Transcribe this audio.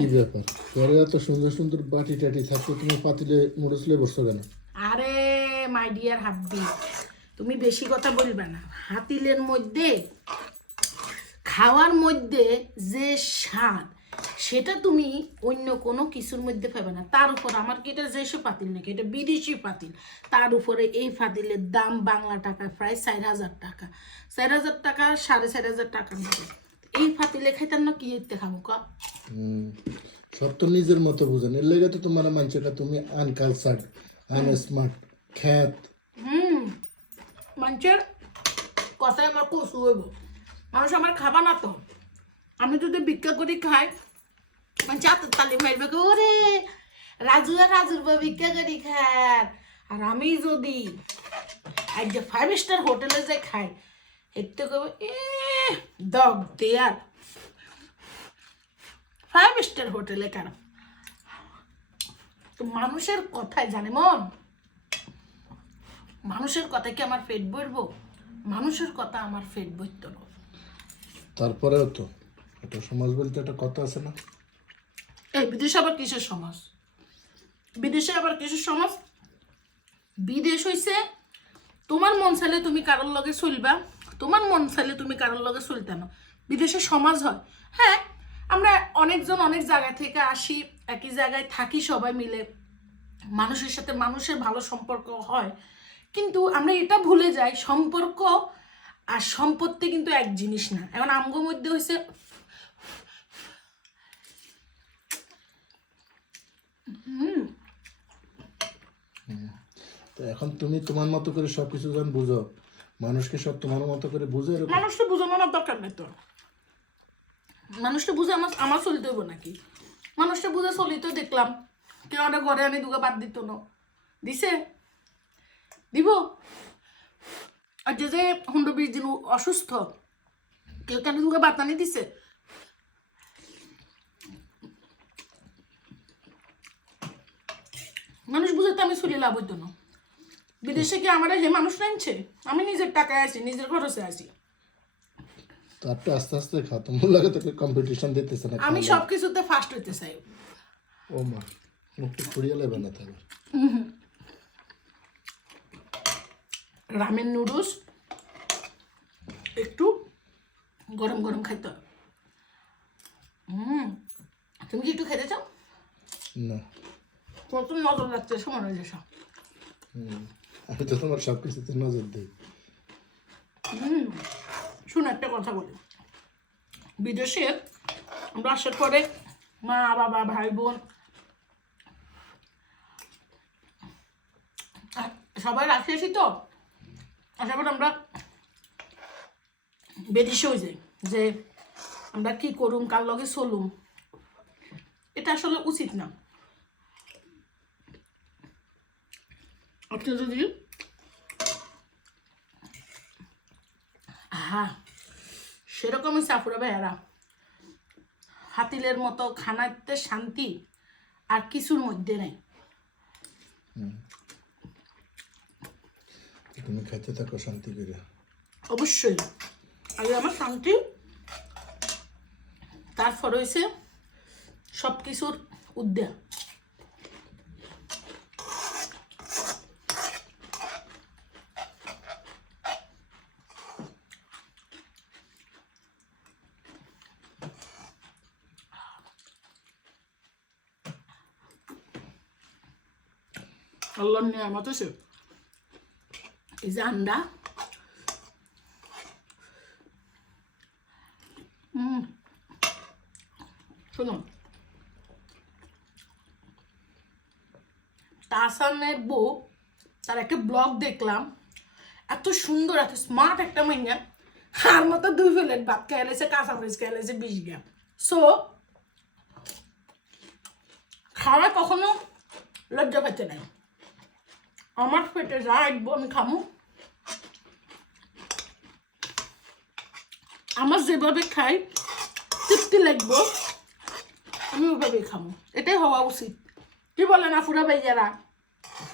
কি ব্যাপার ঘরে এত সুন্দর সুন্দর বাটি টাটি থাকতে তুমি পাতিলে নুডলস লয়ে বসছো কেন? আরে মাই ডিয়ার হাব্বি, তুমি বেশি কথা বলবে না। হাতিলের মধ্যে খাওয়ার মধ্যে যে স্বাদ সেটা তুমি অন্য কোনো কিছুর মধ্যে পাবে না। তার উপর আমার কি এটা যেসে পাতিল নাকি, এটা বিদেশি পাতিল। তার উপরে এই পাতিলের দাম বাংলা টাকায় প্রায় 4,000 টাকা, 4,000 টাকা 4,500 টাকার মতো। এই পাতিলে খাইতাম না কি এতে খাবো কা? সব তো নিজের মতো বুঝেন, এর লেগে তো তোমার মানছেটা তুমি আনকালচার্ড আনস্মার্ট খ্যাত। মানুষের কথায় আমার কসু হইব, মানুষ আমার খাবা না তো। আমি যদি ভিক্ষা করি খাই, মানুষ হাতের তালি মারবে, ওরে রাজু আর রাজুর বা ভিক্ষা করি খার। আর আমি যদি আজ যে 5 স্টার হোটেলে যাই খাই, এতে কবে এ দগ দেয়ার 5 স্টার হোটেলে কেন? তো মানুষের কথায় জানে মন, মানুষের কথায় কি আমার পেট ভরবো? মানুষের কথা আমার পেট ভরতো না। তারপরেও তো এটা সমাজ বলতে একটা কথা আছে না? এই বিদেশে আবার কিসের সমাজ? বিদেশে আবার কিসের সমাজ? বিদেশ হইছে তোমার মন চাইলে তুমি কারোর লগে চলবা, তোমার মন চাইলে তুমি কারোর লগে চলতে না। বিদেশে সমাজ হয়, হ্যাঁ আমরা অনেকজন অনেক জায়গা থেকে আসি, একই জায়গায় থাকি সবাই মিলে, মানুষের সাথে মানুষের ভালো সম্পর্ক হয়। কিন্তু আমরা এটা ভুলে যাই সম্পর্ক আর সম্পত্তি কিন্তু এক জিনিস না। এখন আমগোর মধ্যে হয়েছে তো এখন তুমি তোমার মতো করে সবকিছু যখন বুঝো, মানুষকে সব তোমার মতো করে বুঝে এরকম। মানুষটা বুঝানোর দরকার নেই তো। মানুষটা বুঝে আমার আমার চলিতে হইব নাকি? মানুষটা বুঝে চলিতে দেখলাম কেউ একটা ঘরে আনি দুগা বাদ দিত না, দিছে দিব। আর যে যে 120 দিন অসুস্থ, কেউ কেন দুগা বাদ আনি দিছে? মানুষ বুঝে তো আমি চলি লাভ হইতো না। বিদেশে কি আমার হে মানুষ নাইছে? আমি নিজের টাকায় আছি, নিজের খরচে আছি। তারটা আস্তে আস্তে খাও, তোমার লাগে তোকে কম্পিটিশন দিতেছে না। আমি সব কিছুতে ফার্স্ট হইতে চাই। ও মা, মুখটা পুড়িয়ে লেবে না তাহলে। রামেন নুডলস একটু গরম গরম খাইতে হবে। তুমি কি একটু খেতে চাও? না, তোমার তো নজর রাখতে সময় হয়ে যাস। আমি তো তোমার সব কিছুতে নজর দিই। শুনো একটা কথা বলি, বিদেশে আমরা আসার পরে মা বাবা ভাই বোন সবাই রাখি আসি, তো আসার পর আমরা বেদিশে হয়ে যাই যে আমরা কি করুম, কার লগে চলুম। এটা আসলে উচিত না। আপনি যদি সেরকমই সাফুরা ভাইয়ারা, হাতিলের মতো খানাতে শান্তি আর কিছুর মধ্যে নেই। তুমি খাইতে থাকো শান্তি করে। অবশ্যই আগে আমার শান্তি, তারপর হয়েছে সব কিছুর উদ্যা। আল্লাহর নিয়ামত আছে এই যে আন্ডা, শুনুন তাহসানের বউ, তার একটা ব্লগ দেখলাম, এত সুন্দর এত স্মার্ট একটা মাইয়া, আর মতো 2 প্লেট ভাত খেয়ে লেছে, কাঁচামরিচ খেয়ে লেছে 20 গ্রাম। সো খাওয়া কখনো লজ্জা পাইতে নাই। আমার পেটে যা আইবো আমি খামু, আমার যেভাবে খাই তৃপ্তি লাগবো আমি ওইভাবেই খামু, এটাই হওয়া উচিত। কি বলেন আফুরা ভাইয়ারা?